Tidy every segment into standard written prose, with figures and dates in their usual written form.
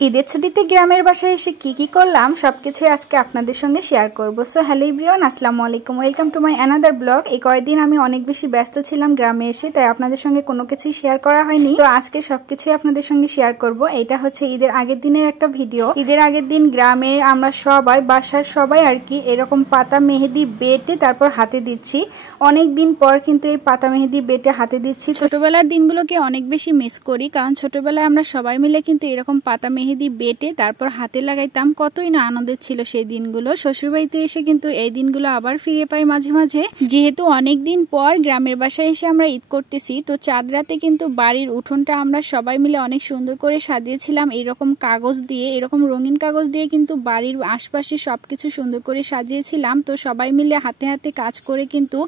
ঈদের ছুটিতে গ্রামের বাসায় এসে কি করলাম সবকিছুই আজকে আপনাদের সঙ্গে শেয়ার করব। সো হ্যালো এভরিওয়ান, আসসালামু আলাইকুম, welcome to my another blog. এই কয়েকদিন আমি অনেক বেশি ব্যস্ত ছিলাম গ্রামে এসে, তাই আপনাদের সঙ্গে কোনো কিছুই শেয়ার করা হয়নি। তো আজকে সবকিছুই আপনাদের সঙ্গে শেয়ার করব। এটা হচ্ছে ঈদের আগের দিনের একটা ভিডিও। ঈদের আগের দিন গ্রামে আমরা সবাই, বাসার সবাই আর কি, এরকম পাতা মেহেদি বেটে তারপর হাতে দিচ্ছি। অনেক দিন পর কিন্তু এই পাতা মেহেদি বেটে হাতে দিচ্ছি। ছোটবেলার দিনগুলোকে অনেক বেশি মিস করি, কারণ ছোটবেলায় আমরা সবাই মিলে কিন্তু এরকম পাতা মেহেদি বেটে তারপর হাতে লাগাইতাম। কতই না আনন্দের ছিল সেই দিনগুলো। শ্বশুরবাড়িতে এসে কিন্তু এই দিনগুলো আবার ফিরে পাই মাঝে মাঝে। যেহেতু অনেক দিন পর গ্রামের বাসায় এসে আমরা ঈদ করতেছি, তো চাঁদ রাতে কিন্তু বাড়ির উঠোনটা আমরা সবাই মিলে অনেক সুন্দর করে সাজিয়েছিলাম এরকম কাগজ দিয়ে, এরকম রঙিন কাগজ দিয়ে কিন্তু বাড়ির আশপাশে সবকিছু সুন্দর করে সাজিয়েছিলাম। তো সবাই মিলে হাতে হাতে কাজ করে কিন্তু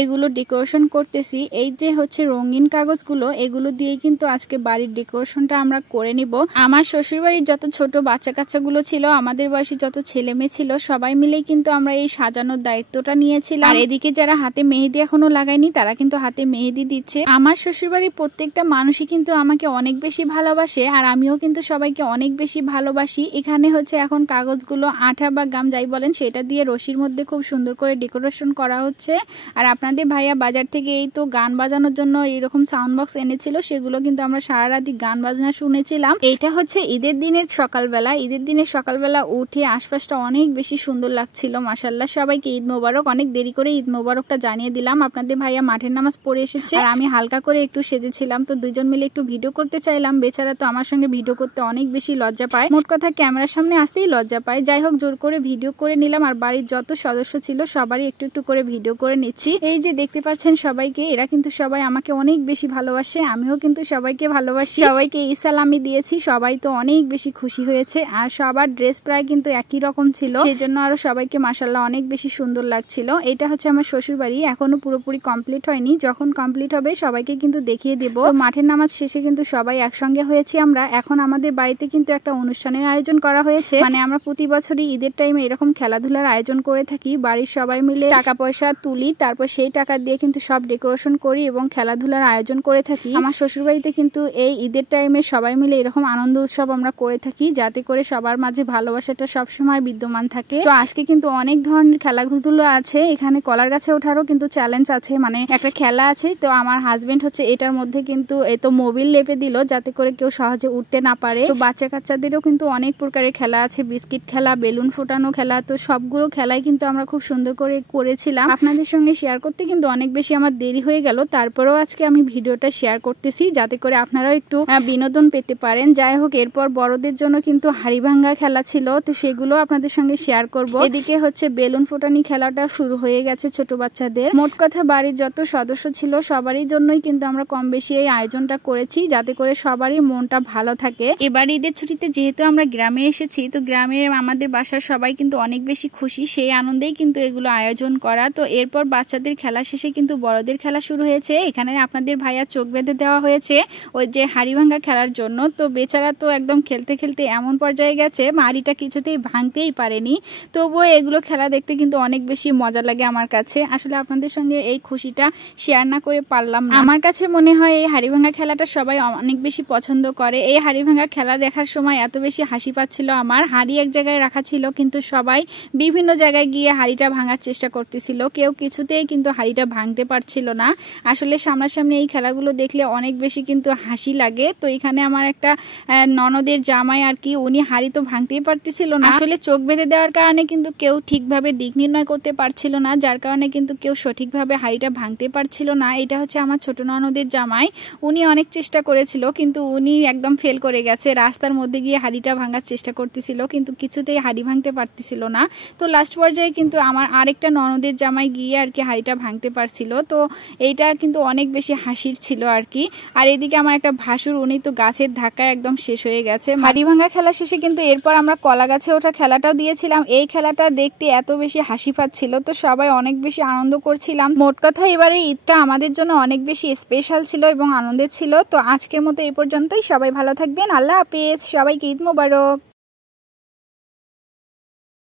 এগুলো ডেকোরেশন করতেছি। এই যে হচ্ছে রঙিন কাগজগুলো, এগুলো দিয়ে কিন্তু আজকে বাড়ির ডেকোরেশনটা আমরা করে নিব। আমার শ্বশুরবাড়ির যত ছোট বাচ্চা কাচ্চাগুলো ছিল, আমাদের বয়সী যত ছেলে মেয়ে ছিল, সবাই মিলে কিন্তু আমরা এই সাজানোর দায়িত্বটা নিয়েছিলাম। আর এদিকে যারা হাতে মেহেদি এখনো লাগায়নি, তারা কিন্তু হাতে মেহেদি দিচ্ছে। আমার শ্বশুরবাড়ির প্রত্যেকটা মানুষই কিন্তু আমাকে অনেক বেশি ভালোবাসে, আর আমিও কিন্তু সবাইকে অনেক বেশি ভালোবাসি। এখানে হচ্ছে এখন কাগজগুলো আঠা বা গাম যাই বলেন, সেটা দিয়ে রশির মধ্যে খুব সুন্দর করে ডেকোরেশন করা হচ্ছে। আর আপনাদের ভাইয়া বাজার থেকে এই তো গান বাজানোর জন্য এইরকম সাউন্ড বক্স এনেছিল, সেগুলো কিন্তু আমরা সারা রাতি গান বাজনা শুনেছিলাম। এইটা হচ্ছে ঈদের দিনের সকালবেলা। ঈদের দিনের সকালবেলা উঠে আশপাশটা অনেক বেশি সুন্দর লাগছিল। মাশাআল্লাহ, সবাইকে ঈদ মোবারক। অনেক দেরি করে ঈদ মোবারকটা জানিয়ে দিলাম। আপনাদের ভাইয়া মাঠের নামাজ পড়ে এসেছে, আর আমি হালকা করে একটু সেজেছিলাম। তো দুইজন মিলে একটু ভিডিও করতে চাইলাম। বেচারা তো আমার সঙ্গে ভিডিও করতে অনেক বেশি লজ্জা পায়। মোট কথা ক্যামেরার সামনে আসতেই লজ্জা পায়। যাই হোক, জোর করে ভিডিও করে নিলাম। আর বাড়ির যত সদস্য ছিল সবারই একটু একটু করে ভিডিও করে নিচ্ছি। এই যে দেখতে পাচ্ছেন সবাইকে, এরা কিন্তু সবাই আমাকে অনেক বেশি ভালোবাসে। আমিও কিন্তু সবাইকে ভালোবাসি। সবাইকে ইসালামি দিয়েছি, সবাই তো অনেক বেশি খুশি হয়েছে। আর সবার ড্রেস প্রায় কিন্তু একই রকম ছিল, সেই জন্য আরো সবাইকে মাশাআল্লাহ অনেক বেশি সুন্দর লাগছিল। এটা হচ্ছে আমার শ্বশুর বাড়ি, এখনো পুরোপুরি কমপ্লিট হয়নি। যখন কমপ্লিট হবে সবাইকে কিন্তু দেখিয়ে দেব। তো মাঠের নামাজ শেষে কিন্তু সবাই একসঙ্গে হয়েছি আমরা। এখন আমাদের বাড়িতে কিন্তু একটা অনুষ্ঠানের আয়োজন করা হয়েছে। মানে আমরা প্রতি বছরই ঈদের টাইমে এরকম খেলাধুলার আয়োজন করে থাকি। বাড়ির সবাই মিলে টাকা পয়সা তুলি, তারপর সেই টাকা দিয়ে কিন্তু সব ডেকোরেশন করি এবং খেলাধুলার আয়োজন করে থাকি। আমার শ্বশুর বাড়িতে কিন্তু এই ঈদের টাইমে সবাই মিলে এরকম আনন্দ উৎসব আমরা করে থাকি, যাতে করে সবার মাঝে ভালোবাসাটা সবসময় বিদ্যমান থাকে। তো আজকে কিন্তু অনেক ধরনের খেলাধুলো আছে। এখানে কলার গাছে ওঠারও কিন্তু চ্যালেঞ্জ আছে, মানে একটা খেলা আছে। তো আমার হাজবেন্ড হচ্ছে এটার মধ্যে কিন্তু এতো মোবিল লেপে দিল, যাতে করে কেউ সহজে উঠতে না পারে। তো বাচ্চা কাচ্চাদেরও কিন্তু অনেক প্রকারের খেলা আছে, বিস্কিট খেলা, বেলুন ফোটানো খেলা। তো সবগুলো খেলাই কিন্তু আমরা খুব সুন্দর করে করেছিলাম। আপনাদের সঙ্গে শেয়ার করতে কিন্তু অনেক বেশি আমার দেরি হয়ে গেল, তারপরেও আজকে আমি ভিডিওটা শেয়ার করতেছি, যাতে করে আপনারাও একটু বিনোদন পেতে পারেন। যাই হোক, এরপর বড়দের জন্য কিন্তু হাড়ি ভাঙ্গা খেলা ছিল, তো সেগুলো আপনাদের সঙ্গে শেয়ার করব। এদিকে হচ্ছে বেলুন ফোটানি খেলাটা শুরু হয়ে গেছে ছোট বাচ্চাদের। মোট কথা বাড়ির যত সদস্য ছিল সবারই জন্যই কিন্তু আমরা কম বেশি এই আয়োজনটা করেছি, যাতে করে সবারই মনটা ভালো থাকে। এবার ঈদের ছুটিতে যেহেতু আমরা গ্রামে এসেছি, তো গ্রামে আমাদের বাসার সবাই কিন্তু অনেক বেশি খুশি, সেই আনন্দেই কিন্তু এগুলো আয়োজন করা। তো এরপর বাচ্চাদের খেলা শেষে কিন্তু বড়দের খেলা শুরু হয়েছে। এখানে আপনাদের ভাইয়া চোখ বেঁধে দেওয়া হয়েছে ওই যে হাড়ি ভাঙ্গা খেলার জন্য। তো বেচারা তো একদম খেলতে খেলতে এমন পর্যায়ে গেছে, হাড়িটা কিছুতেই ভাঙতেই পারেনি। তবুও এগুলো খেলা দেখতে কিন্তু অনেক বেশি মজা লাগে আমার কাছে। আসলে আপনাদের সঙ্গে এই খুশিটা শেয়ার না করে পারলাম না। আমার কাছে মনে হয় এই হাড়ি ভাঙ্গা খেলাটা সবাই অনেক বেশি পছন্দ করে। এই হাড়ি ভাঙ্গা খেলা দেখার সময় এত বেশি হাসি পাচ্ছিল আমার। হাড়ি এক জায়গায় রাখা ছিল, কিন্তু সবাই বিভিন্ন জায়গায় গিয়ে হাড়িটা ভাঙার চেষ্টা করতেছিল। কেউ কিছুতেই কিন্তু হাড়িটা ভাঙতে পারছিল না। আসলে সামনাসামনি এই খেলাগুলো দেখলে অনেক বেশি কিন্তু হাসি লাগে। তো এখানে আমার একটা ননদের জামাই আর কি, উনি হাড়ি তো ভাঙতেই পারতেছিল না। আসলে চোখ বেঁধে দেওয়ার কারণে কিন্তু কেউ ঠিকভাবে দিক নির্ণয় করতে পারছিল না, যার কারণে কিন্তু কেউ সঠিকভাবে হাড়িটা ভাঙতে পারছিল না। এটা হচ্ছে আমার ছোট ননদের জামাই। উনি অনেক চেষ্টা করেছিল, কিন্তু উনি একদম ফেল করে গেছে। রাস্তার মধ্যে গিয়ে হাড়িটা ভাঙার চেষ্টা করতেছিল, কিন্তু কিছুতেই হাড়ি ভাঙতে পারতেছিল না। তো লাস্ট পর্যায়ে কিন্তু আমার আরেকটা ননদের জামাই গিয়ে আর কি হাড়িটা ভাঙতে পারছিল। তো এইটা কিন্তু অনেক বেশি হাসির ছিল আর কি। আর এদিকে আমার একটা ভাসুর, উনি তো গাছের ধাক্কায় একদম শেষ হয়ে গেছে। হাড়ি ভাঙা খেলা শেষে কিন্তু এরপর আমরা কলা গাছে ওঠা খেলাটাও দিয়েছিলাম। এই খেলাটা দেখতে এত বেশি হাসি পাচ্ছিল, তো সবাই অনেক বেশি আনন্দ করছিলাম। মোট কথা এবারে ঈদটা আমাদের জন্য অনেক বেশি স্পেশাল ছিল এবং আনন্দের ছিল। তো আজকের মতো এই পর্যন্তই। সবাই ভালো থাকবেন, আল্লাহ হাফেজ, সবাইকে ঈদ মোবারক।